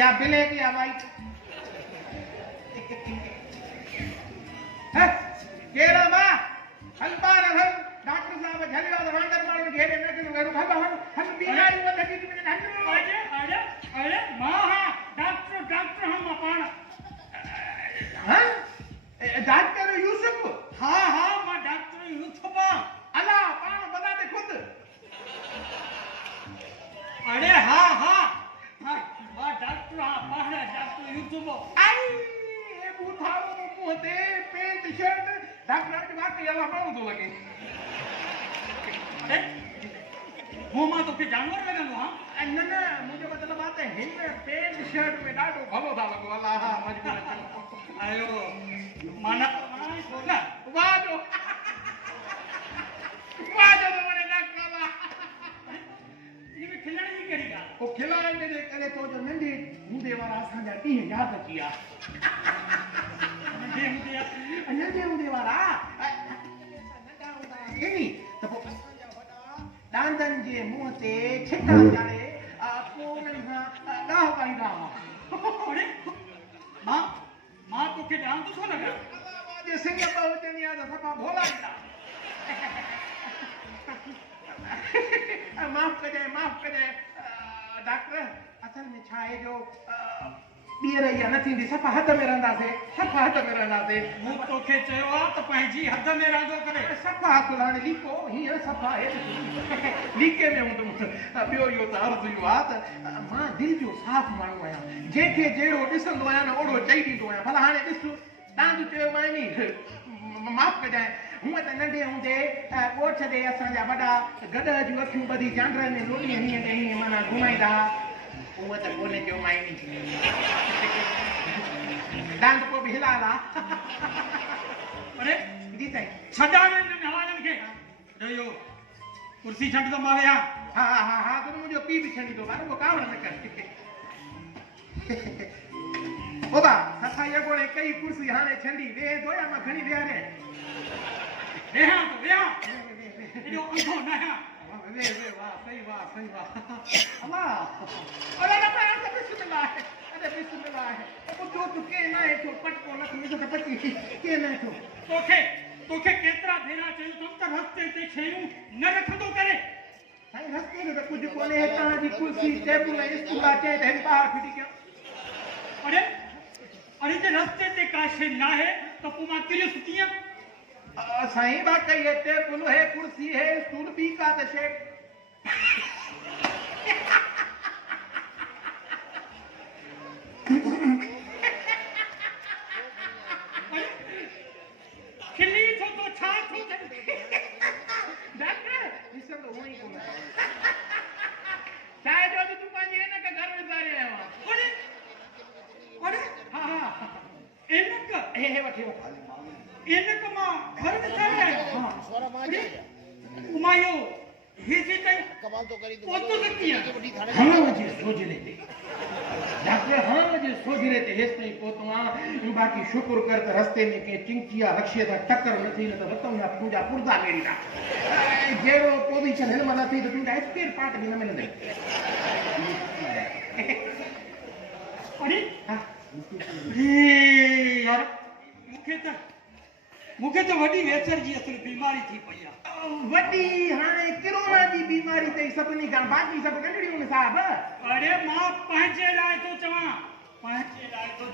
या ब्लैक या वाइट है केरा मा हलबार हल डॉक्टर साहब झलगा वांडर मार घेरे न के घर हल बीमारी वो धकी में हल अरे मां हां डॉक्टर हम पाण हां डॉक्टर यूसुफ हां मां डॉक्टर यूसुफ अला पाण बता दे खुद अरे हां मां डॉक्टर पाण डॉक्टर यूसुफ आई ए बुथाओ मोते पेंट शर्ट डॉक्टर के बात ये लाओ तो लगे अरे वो मां तो के जानवर लगन हां न मुझे मतलब बात है हिन पेंट शर्ट में डाडो भलो था लगो अल्लाह मजबूर आयो माना ना वाजो मैंने ना काला ये खिलाड़ी नहीं करेगा वो खिलाड़ी ने करे तो जो नंदी मुंडे वाला असा जा टी याद किया नंदे मुंडे वाला नहीं तो दांदन जे मुंह ते छिटा जाड़े कोनन हां गाह पाईदा अरे मां तो के डांस तो लगा जे सिंह बहुचनी आ सपा भोला माफ कजे डॉक्टर असल में छा है जो बीर या न थींदी सफा हद में रहंदासे मु तो के चयो त पंहिंजी हद में रहंदो करे सफा कुलान लिको हिय सफा है लिके में हूं बियो यो त अर्ज यो आ त मां दिल जो साफ माण्हू आहियां जेके जेड़ो ॾिसंदो आहियां न ओड़ो चई ॾींदो आहियां भला हाणे ॾिस तव्हां चयो मानी माफ़ कजाए हूअं त नंढे हूंदे ॻोठ ते असांजा वॾा गॾ जूं अखियूं ॿधी चांडरनि में लोॾी हीअं ते हीअं माना घुमाईंदा हूअं त कोन चयो माइनी डांस को भी हिलाला अरे दी साईं छडाने हवालनि खे रहियो कुर्सी छॾ तो मां वेहां हा तो मुंहिंजो पीउ बि छॾी थो बार वो कावड़ न कर ओबा सफ़ाई अॻोड़े कई कुर्सी हाणे छॾी वेह थो या मां खणी विहारे वेहां तो वेहां एॾो अंधो न आहियां वे वाह सही वाह अल्लाह अरे ना पर बिस्मिल्लाह अरे बिस्मिल्लाह वो जो तू के ना है तो पटको न तुम तो पटी के ना तो तोखे केतिरा भेरा चयो तुम त रस्ते ते शयूं न रखंदो करे साईं रस्ते ते त कुझु कोन्हे हितां जी कुर्सी टेबल स्टूल अचे त ॿाहिरि फिटी कयो अरे जे रस्ते ते का शइ न आहे त पोइ मां किरियुसि कीअं साईं वाकई है टेबल है कुर्सी है स्टूल भी का त शइ खिली छो तो छा थो डॉक्टर ॾिसंदो हुअं ई कोन चाहे जो तूं पंहिंजी हिन खे घर विसारे आयो अरे हा इनक हे वठी इनक मां घर विसारे आयो स्वरा मां जे उमायो हिसी कई कमाल तो करी वो तो कीअं बड़ी थाने हाँ जी सोचले ते डॉक्टर हाँ जी सोचले ते हेस ताईं पहुतो आं बाक़ी शुक्र कर त रस्ते में के चिंकिया रक्षे दा टक्कर न थी न त वतम या तुंहिंजा पुर्दा मेरीदा जहिड़ो पोजीशन हिन महिल थी त तुंहिंजा स्पेयर पार्ट बि न मिलंदई अरे यार मूंखे त वॾी वेसर जी असुल बीमारी थी पई आहे वॾी हाणे कोरोना जी बीमारी अथई सभिनी खां बाक़ी सभु नंढड़ियूं साहब अरे मां पंहिंजे लाइ थो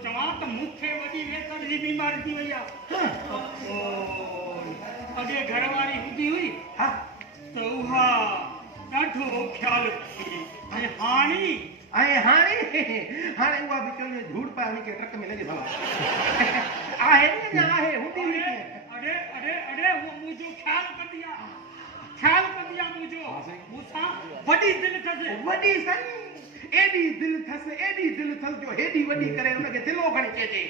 चवां त मूंखे वॾी वेसर जी बीमारी थी वई आहे अॻे घरवारी हूंदी हुई त उहा ॾाढो ख़्यालु रखी ऐं हाणे उहा बि चवंदी धूड़ पाए हुनखे ट्रक में लॻे भला आहे न आहे हूंदी हुई अरे वो मुझो ख्याल कर दिया मुझो मूंसां वॾी दिलि अथसि वॾी साईं एॾी दिलि अथसि जो हेॾी वॾी करे हुनखे दिलो खणी चइजे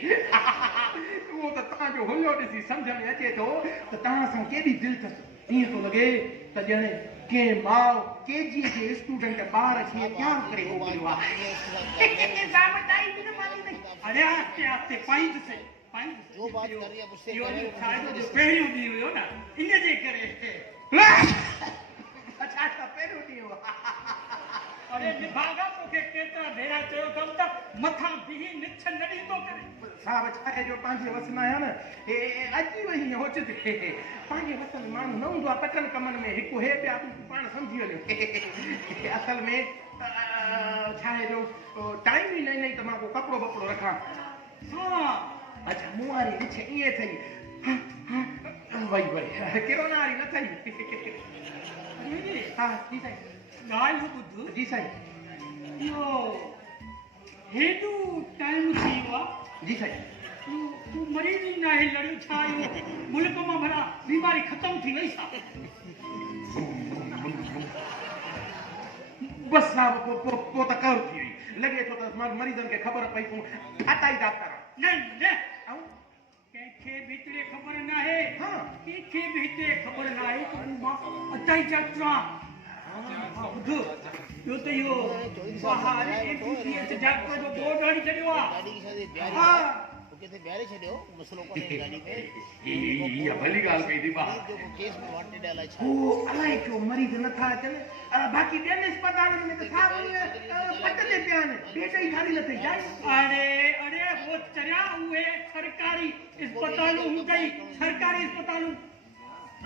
उहो त तव्हांजो हुलियो ॾिसी सम्झ में अचे थो त तव्हां सां केॾी दिलि अथसि ईअं थो लॻे त ॼण कंहिं माउ केजी जे स्टूडेंट ॿार खे प्यार करे मोकिलियो आहे अरे आस्ते पाईंदुसि जो बात कर रही है मुझसे पहिरियों ॾींहुं हुयो न इन जे करे अच्छा पहिरियों ॾींहुं अरे निभागा तोखे केतिरा भेरा चयो कम त मथां बिही निछ न ॾींदो करे साहब छा आहे जो पंहिंजे वसन आहियां न हे अची वई होच ते पंहिंजे वसन माण्हू न हूंदो आहे पटनि कमनि में हिकु हे ॿिया पाण सम्झी वञो असल में छा आहे जो टाइम ई न ईंदई त मां को कपिड़ो वपिड़ो रखां हा अच्छा मूं वारी रिछ ईअं अथई वई वई किरोना वारी न अथई हा जी साईं ॻाल्हि ॿुध जी साईं इहो हेॾो टाइम थी वियो आहे जी साईं तूं मरीज़ ई न आहे लड़ियो छा इहो मुल्क मां भला बीमारी ख़तम थी वई छा बस साहब पोइ त कर थी वई लॻे थो त मरीज़नि खे ख़बर पई तूं अटाई डॉक्टर न न कंहिंखे बि हिते ख़बर न आहे हा कंहिंखे बि हिते ख़बर न आहे त मां अटाई डॉक्टर आहियां ॿुध ॿियो त इहो बाहर एपीसीएच डॉक्टर जो बोर्ड हणी छॾियो आहे गाड़ी की शादी प्यारी हा वो किथे प्यारे छड़ियो मसलो कोने गाड़ी में इहा भली ॻाल्हि कई थी बा जो केस में वांटेड अलाए छा ओ अलाए छो मरीज़ नथा अचनि बाक़ी ॿियनि अस्पतालनि में त साहब पटले पिया आहिनि बेड ई खाली न थी जाए अरे वो चरिया उहे सरकारी अस्पतालूं हूंदई सरकारी अस्पतालूं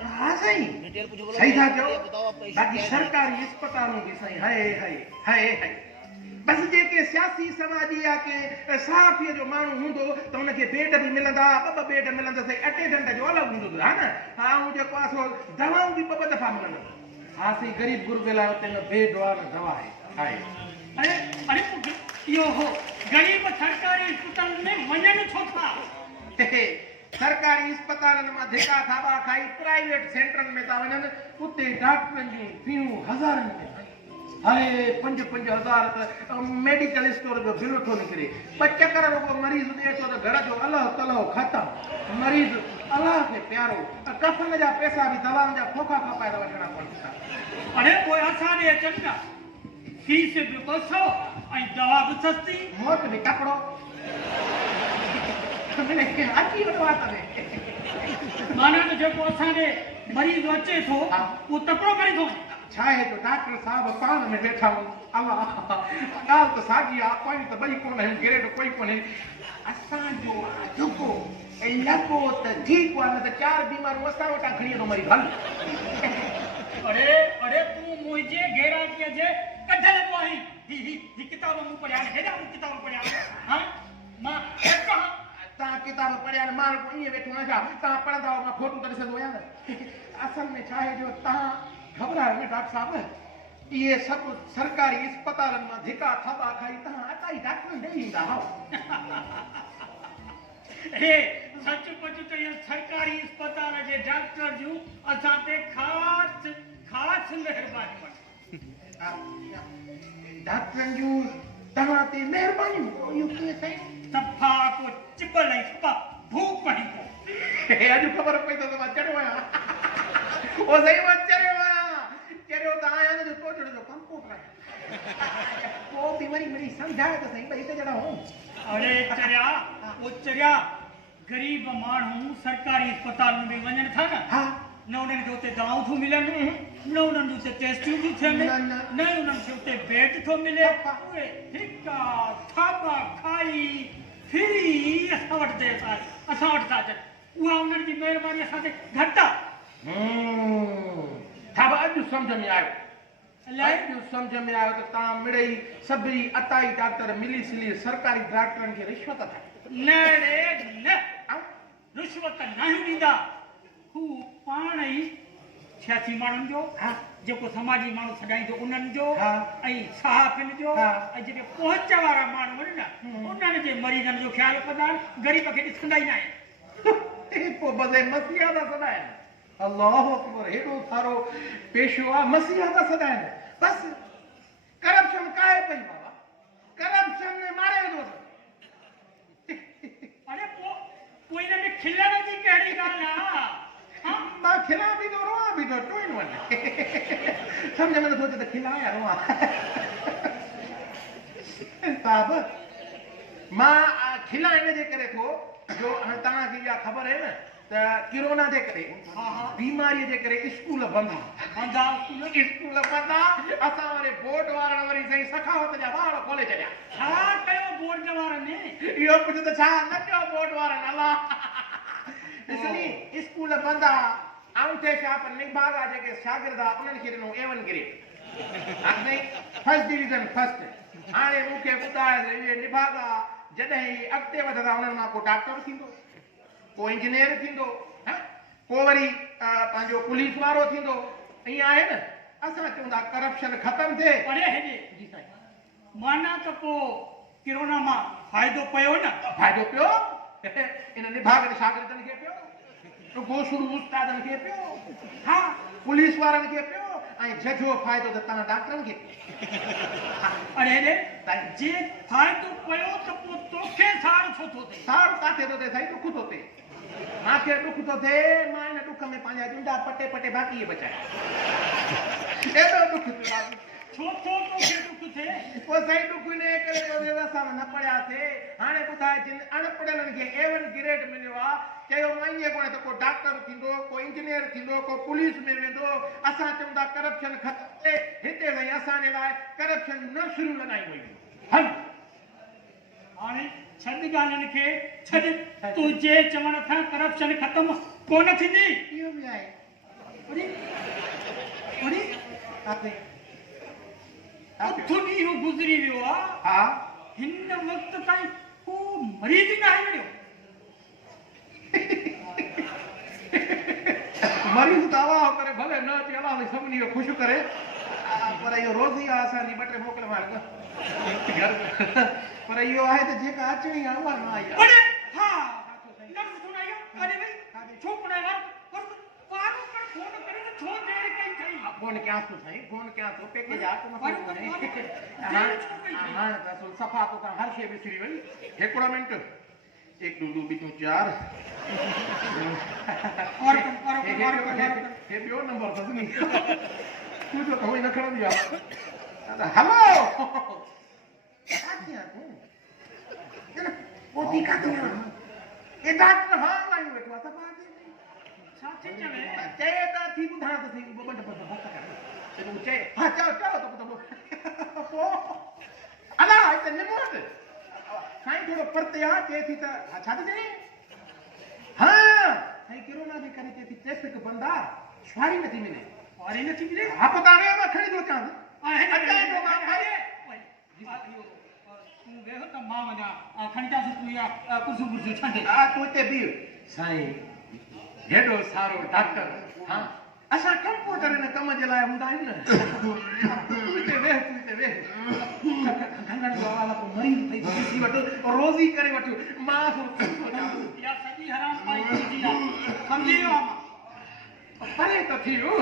हा साईं डिटेल पूछो बोलो सही था चओ ये बताओ आप पैसे बाक़ी क्या है? सरकारी अस्पतालूं बि साईं हाय बस जेके सियासी समाजी या के सहाफ़ीअ जो माण्हू हूंदो त हुनखे बेड बि मिलंदा ॿ बेड मिलंदसि अटेंडेंट जो अलॻि हूंदो हा न हा ऐं जेको आहे सो दवाऊं बि ॿ दफ़ा मिलंदियूं हा साईं ग़रीब गुरबे लाइ हुते न बेड आहे न दवा आहे अरे इहो हो गरीब सरकारी अस्पताल में वञनि छो था सरकारी अस्पतालनि मां धिका थाबा खाई प्राइवेट सेंटरनि में था वञनि उते डॉक्टरनि जूं फीयूं हज़ारनि में हाणे 5-5 हज़ार त मेडिकल स्टोर जो बिल थो निकिरे 2 चकर रुगो मरीज़ ॾिए थो त घर जो अलाह तलाह ख़तम मरीज़ अलाह खे प्यारो कफन जा पैसा बि दवाउनि जा खोखा खपाए था वठणा पवनि था अरे पोइ असां ॾे अचनि था फीस बि 200 ऐं दवा बि सस्ती मौत बि तकिड़ो अची वठो आहे तव्हां माना त जेको असां ॾे मरीज़ अचे थो उहो तकिड़ो करे थो छा आहे जो डॉक्टर साहब पाण में वेठा हूं अलाह ॻाल्हि त साॻी आहे पॉइंट त ॿई कोन आहियूं ग्रेड कोई कोन्हे असांजो झुको ऐं लॻो त ठीकु आहे न त 4 बीमारियूं असां वटां खणी वेंदो मरीज़ हल अरे तूं मुंहिंजे गैराजीअ जे कढियल पियो आहीं ही किताब मूं पढ़िया आहिनि हेॾा मूं किताब पढ़िया आहिनि हां मां तव्हां किताब पढ़िया आहिनि मां ईअं वेठो आहियां तव्हां पढ़ंदा आहियो मां फोटू त ॾिसंदो आहियां न असल में छा आहे जो तव्हां घबरायो न डॉक्टर साहब इहे सभु सरकारी अस्पतालनि मां धिका थाबा खाई तव्हां अटाई डॉक्टर ॾेई ईंदा हुआ हे सच त इहे सरकारी अस्पताल जे डॉक्टर जूं असां ते ख़ासि महिरबानी डॉक्टरनि जूं तव्हां ते महिरबानी इहो कीअं साईं सफ़ा को चिबल ऐं सफ़ा भूख पई को अॼु ख़बर पई त मां चढ़ियो आहियां ओ साईं मां चढ़ियो त आहियां न जो टोचड़ जो कंप्यूटर आहे पोइ बि वरी सम्झायो त साईं भई हिते जहिड़ा हो अरे चरिया गरीब माण्हू सरकारी अस्पतालनि में वञनि था न हा न उन्हनि खे उते दवाऊं थो मिलनि न उन्हनि खे उते टेस्टियूं थी थियनि न उन्हनि खे उते बेड थो मिले उहे धिका थाबा खाई फिरी असां वटि था अचनि उहा उन्हनि जी महिरबानी असां ते घटि आहे थाबा अॼु सम्झ में आयो अॼु सम्झ में आयो त तव्हां मिड़ई सभई अटाई डॉक्टर मिली सिली सरकारी डॉक्टरनि खे रिश्वत था न रिश्वत न ॾींदा हू पाण ई सियासी माण्हुनि जो जेको समाजी माण्हू सॾाईंदो उन्हनि जो ऐं सहाफ़ियुनि जो ऐं जेके पहुच वारा माण्हू आहिनि न उन्हनि जे मरीज़नि जो ख़्यालु कंदा आहिनि गरीब खे ॾिसंदा ई न आहिनि पोइ बज़े मसीहा था सॾाइनि अल्लाह अकबर हेॾो सारो पेशो आहे मसीहा था सॾाइनि बसि करप्शन काहे पई बाबा करप्शन में मारे वेंदो अरे पोइ हिन में खिलण जी कहिड़ी ॻाल्हि आहे मां खिलां बि थो रोआं बि थो टोइन वञे सम्झ में नथो अचे त खिलां या रोआं साहब मां खिलां हिन जे करे थो जो हाणे तव्हांखे इहा ख़बर आहे न त किरोना जे करे हा हा बीमारीअ जे करे स्कूल बंदि बंदा स्कूल बंदि आहे। असां वरी बोर्ड वारनि वरी साईं सखावत जा वाड़ खोले छॾिया। छा कयो बोर्ड वारनि इहो पुछ त छा न कयो बोर्ड वारनि अलाह ॾिसणी स्कूल बंदि आहे। अंगूठे छाप निभागा जेके शागिर्द आहे उन्हनि खे ॾिनो A1 grade first division first. हाणे मूंखे ॿुधाए त इहे निभागा जॾहिं अॻिते वधंदा उन्हनि मां को डॉक्टर थींदो, को इंजीनियर थींदो, को वरी पंहिंजो पुलिस वारो थींदो। ईअं आहे न। असां चऊं था करप्शन ख़तमु थिए। अरे हेॾे माना त पोइ किरोना मां फ़ाइदो पियो न? फ़ाइदो पियो इन निभाग शागिर्दनि खे पियो, गोशुरू उस्तादनि खे पियो, हा पुलिस वारनि खे पियो ऐं झझो फ़ाइदो त तव्हां डॉक्टरनि खे। अरे हेॾे जे फ़ाइदो पियो त पोइ तोखे साड़ छो थो थिए? साड़ काथे थो थिए साईं? ॾुख थो थिए। मूंखे ॾुख थो थिए। मां इन ॾुख में पंहिंजा ॾुंडा पटे पटे बाक़ी बचाया। एॾो ॾुख थियो आहे। छो थो तोखे ॾुख थिए? पोइ साईं ॾुख इन करे थो थिए असां न पढ़ियासीं। हाणे ॿुधाए जिन अनपढ़ियलनि खे A1 ग्रेड मिलियो आहे, चयो मां ईअं कोन्हे त को डॉक्टर थींदो, को इंजीनियर थींदो, को पुलिस में वेंदो। असां चऊं था करप्शन ख़तमु थिए। हिते साईं असांजे लाइ करप्शन नर्सरियूं लॻायूं वयूं। हल हाणे छॾ ॻाल्हियुनि खे छॾ। तूं जे चवण खां करप्शन ख़तमु कोन थींदी। इहो बि आहे। अरे अरे काथे अधु ॾींहुं गुज़री वियो आहे। हा हिन वक़्त ताईं को मरीज़ न आहे वियो। मरीज़ त अलाह करे भले न अचे, अलाह सभिनी खे ख़ुशि करे। पर इहो रोज़ी आहे असांजी। 2-3 मोकिल मार पर इहो आहे त जेका अचणी आहे उहा न आई आहे। अरे हा नर्स सुनायो। अरे भाई छो कोन आया? पर पारो कर फोन करे त छो देर कई थई? फोन कयां थो साईं, फोन कयां थो। पैकेज आहे कोन हाणे त असुल सफ़ा तो हर शइ विसरी वई। हिकिड़ो मिंट 1 2 3 4 हे ॿियो नंबर अथसि नी। तूं जो कोई न खणंदी आहे। हलो काथे आहे तूं? पोती काथे आहे? ए डॉक्टर हा लायूं वेठो आहे सफ़ा छा थी चवे? चए त थी ॿुधां त सही। ॿ मिंट बस तूं चए हा चओ चओ त पोइ अलाह हिते निमोट साईं थोरो परते आहे। चए थी त छा थी चई? हा साईं किरोना जे करे चए थी ट्रैफिक बंदि आहे, सवारी नथी मिले। सवारी नथी मिले? हा पोइ तव्हां मां खणी थो अचां। तूं वेहो त मां वञा खणी अचांसि। तूं इहा कुर्सियूं कुर्सियूं छॾे। हा तूं हिते बीह साईं। हेॾो सारो डॉक्टर। हा असां कंप्यूटर हिन कम जे लाइ हूंदा आहियूं न। तूं हिते वेह, तूं हिते वेह। खंगण जो आवाज़ पोइ मरीज़ थी वठो, रोज़ी करे वठो। मां इहा सॼी हराम पाई थी आहे। सम्झी वियो आहे मां। परे त थी वियो।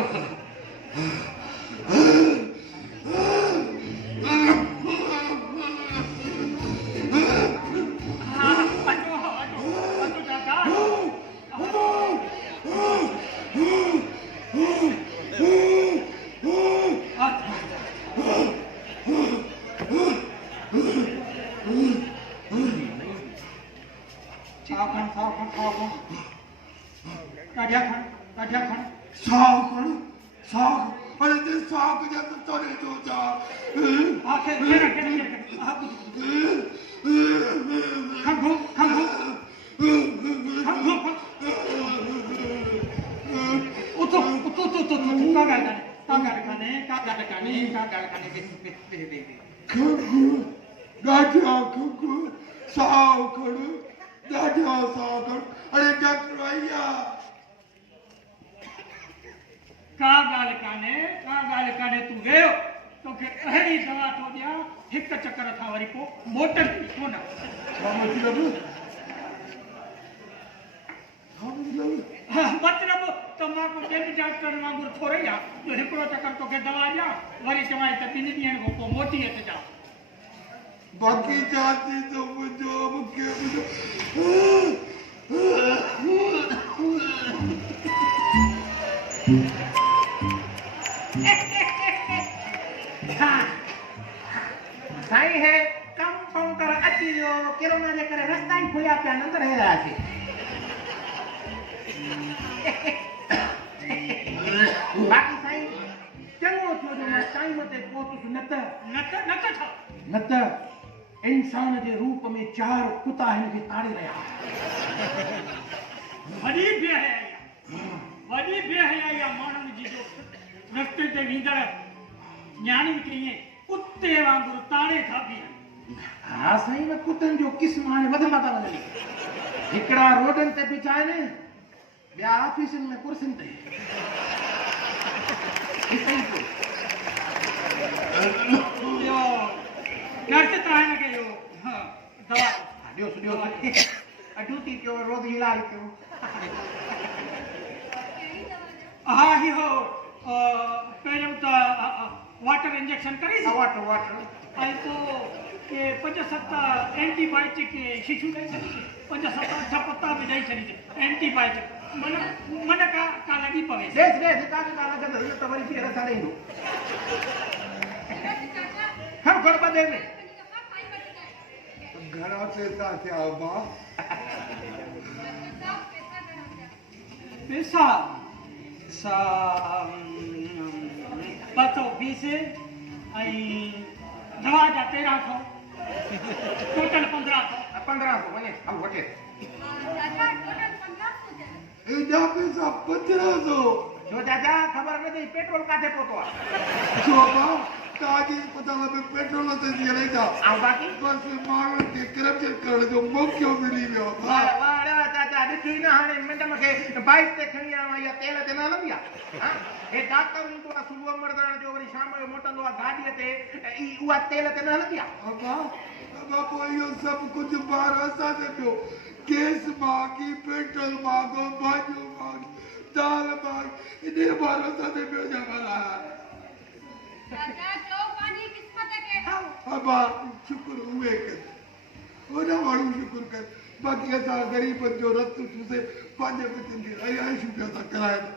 बाकी जाती तो मुझे मुझे साईं है कम कम कर अची वियो। किरोना जे करे रस्ता ई खुलिया पिया, अंदरि हेरासीं। बाक़ी साईं चङो थियो जो मां टाइम ते पहुतुसि न त इंसान जे रूप में 4 कुता हिन खे ताड़े रहिया वॾी बेहयाई आहे माण्हुनि जी जो रस्ते ते वींदड़ न्याणियुनि खे ईअं कुते वांगुरु ताड़े था बीहनि। हा साईं न कुतनि जो क़िस्म हाणे वधंदा था वञनि हिकिड़ा रोडनि ते बीठा आहिनि ॿिया ऑफिसनि में कुर्सियुनि ते इहो नर्स तव्हां खे इहो दवा ॾियोसि ड्यूटी कयो रोज़ इलाज कयो हा इहो पहिरियों त वाटर इंजेक्शन करीस वाटर ऐं पोइ 5-7 एंटीबायोटिक शीशियूं ॾेई छॾीसीं 5-7 पत्ता बि ॾेई छॾीसीं एंटीबायोटिक मन का लॻी पवे देश का लॻंदो त वरी ॿीहर सां ॾींदो खण ॿधे में घणा पैसा थिया मां पैसा 220 ऐं दवा जा 1300 टोटल 1500 वञे हल वठे एॾा पैसा 1500 छो चाचा ख़बर न अथई पेट्रोल काथे पहुतो आहे छो मां तव्हांजे अस्पताल में पेट्रोल ते थी हले था ऐं बाक़ी बसि माण्हुनि खे करप्शन करण जो मौक़ो मिली वियो वाह चाचा ॾिठो ई न हाणे मिंट मूंखे बाइक ते खणी आयो या तेल ते न हलंदी आहे हे डॉक्टर ईंदो आहे सुबुह मर्दाण जो वरी शाम जो मोटंदो आहे गाॾीअ ते उहा तेल ते न हलंदी आहे अबा पोइ इहो सभु कुझु ॿार असांखे पियो गैस मांगी पेट्रोल मांगो भाॼियूं मांगी दाल मांगी इन ॿार असांखे पियो ॼमंदा अबा शुक्र उहे कर ओॾा माण्हू शुक्र कर बाक़ी असां ग़रीबनि जो रत चूसे पंहिंजे बचनि जी अयाशियूं पिया था कराइनि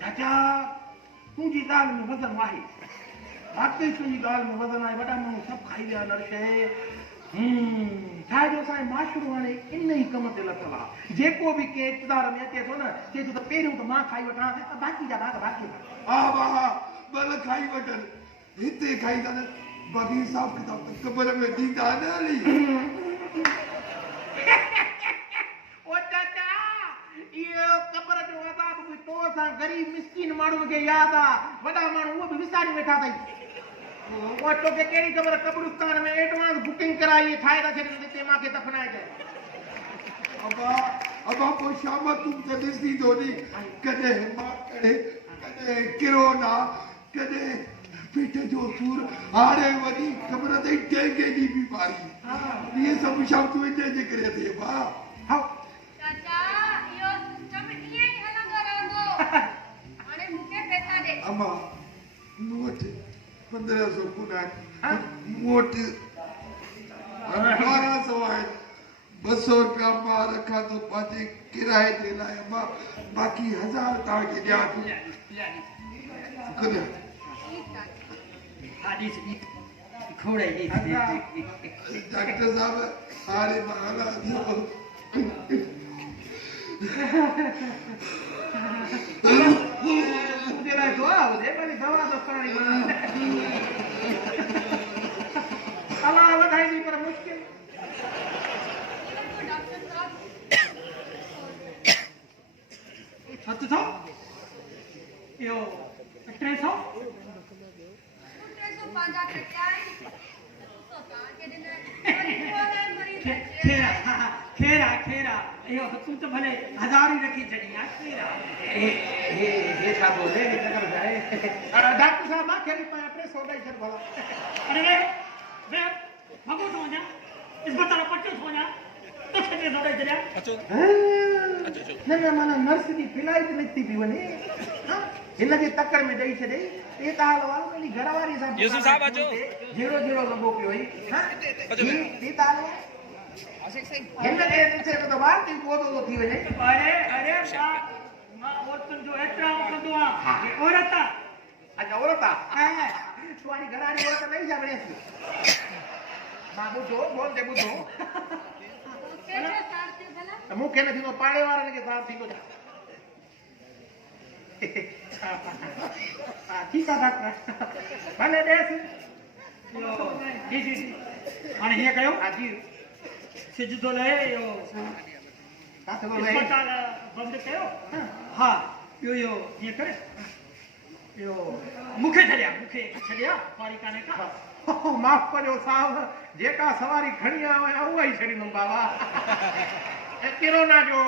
चाचा तुंहिंजी ॻाल्हि में वज़न आहे वाकई तुंहिंजी ॻाल्हि में वज़न आहे वॾा माण्हू सभु खाई विया न शइ छा जो असांजे माशरू हाणे इन ई कम ते लथल आहे जेको बि के इक़्तिदार में अचे थो न चए थो त पहिरियों त मां खाई वठां बाक़ी जा भाग बाक़ी हा भले खाई वठनि हिते खाईंदा न बाक़ी हिसाब किताब त क़बर में ॾींदा न हली ओ चाचा इहो क़बर जो अज़ाब बि तो सां ग़रीब मिस्कीन माण्हुनि खे यादि आहे वॾा माण्हू उहो बि विसारे वेठा अथई उहा तोखे कहिड़ी ख़बर कब्रिस्तान में एडवांस बुकिंग कराई ठाहे था छॾनि हिते मूंखे दफ़नाए ॾे अबा पोइ शाम तूं त ॾिसंदी थो नी कॾहिं मां कॾहिं किरोना कॾहिं पेट जो सूर हाणे वञी ख़बर अथई कंहिंखे जी बीमारी इहे सभु शब्द हिन जे करे थिए भाउ अम्मा मूं वटि 1500 कोन आहिनि मूं वटि 1200 आहिनि 200 रुपया मां रखां थो पंहिंजे किराए जे लाइ अम्मा बाक़ी 1000 तव्हांखे ॾियां थो शुक्रिया डॉक्टर साहब हाणे मां हलां थो तुंहिंजे लाइ दुआ हुजे भली दवा त करणी अलाह वधाईंदी पर मुश्किल सत सौ इहो 300 खेरा इहो तूं त भले 1000 ई रखी छॾी आहे हे छा बोले डॉक्टर साहब मूंखे बि 300 ॾेई छॾ भला अरे वे भॻो थो वञा इस्पताल पटियो थो वञा तोखे 300 ॾेई छॾिया न माना नर्स जी फ्लाइट निकिती पई वञे हिन जे तकड़ में ॾेई छॾे ये त हाल वारो मुंहिंजी घरवारी सां यूसुफ साहब अचो जहिड़ो लॻो पियो हुई ये त हाल हिन जे ॾिसे त ॿार थी पौधो थो थी वञे अरे मां औरतुनि जो एतिरा कंदो आहियां औरत अच्छा औरत आहे तुम्हारी घरवारी औरत नहीं जा बने मां ॿुधो बोल दे ॿुधो मूंखे न थींदो पाड़े वारनि खे साथ थींदो ठीकु आहे डॉक्टर भले ॾेसि जी जी जी हाणे हीअं कयो हा जी सिज थो लहे इहो किथे थो लहे अस्पताल बंदि कयो हा ॿियो इहो हीअं करे इहो मूंखे छॾिया वारी कान्हे का माफ़ कजो साहब जेका सवारी खणी आयो आहियां उहा ई छॾींदुमि बाबा किरोना जो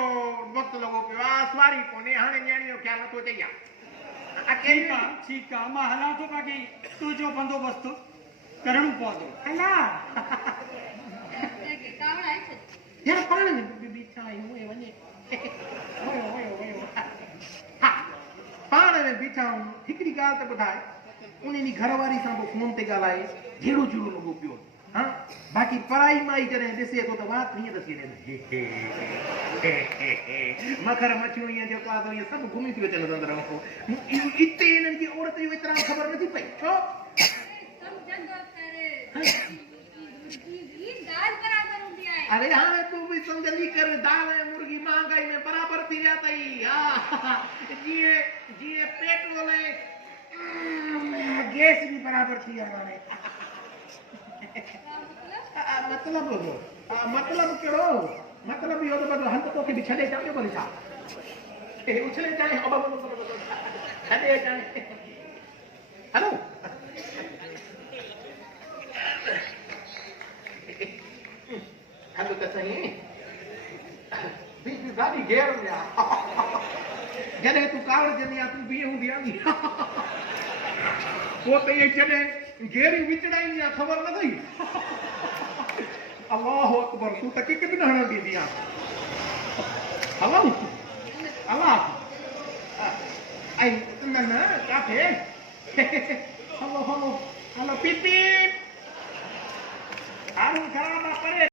वक़्तु लॻो पियो आहे सवारी कोन्हे हाणे न्याणी जो ख़्यालु नथो चई ठीकु आहे मां हलां थो बाक़ी तुंहिंजो बंदोबस्तु करणो पवंदो अला यार पाण में बीठा आहियूं वञे हा पाण में बीठा आहियूं हिकिड़ी ॻाल्हि त ॿुधाए उन ॾींहुं घर वारी सां पोइ फोन ते ॻाल्हाए जहिड़ो जहिड़ो लॻो पियो हा बाक़ी पढ़ाई मां ई जॾहिं ॾिसे थो त वात हीअं थी वञे मखर मच्छियूं ईअं जेको आहे ईअं सभु घुमी थी अचनि अंदरि हिते हिननि जी औरत जो एतिरा ख़बर नथी पई छो अरे हाणे तूं बि सम्झंदी कर दाल ऐं मुर्गी महांगाई में बराबरि थी विया अथई हा जीअं पेट्रोल ऐं गैस भी बराबर थी विया हाणे मतलब कहिड़ो मतलब इहो त बस हंध तोखे बि छॾे अचां भले छा उछले चाहे छॾे अचां हलो हलो त सही ॾाढी घेर में आहे जॾहिं तूं कावड़ जंदी आहे तूं बीह हूंदी आहे पोइ त इहे जॾहिं घेरी विचड़ाईंदी आहे ख़बर न अथई अल्लाह अकबर तूं त किक बि न हणण ॾींदी आहे हलो अल्लाह ऐं न किथे हलो हलो हलो पीपी हारून ख़राब आहे करे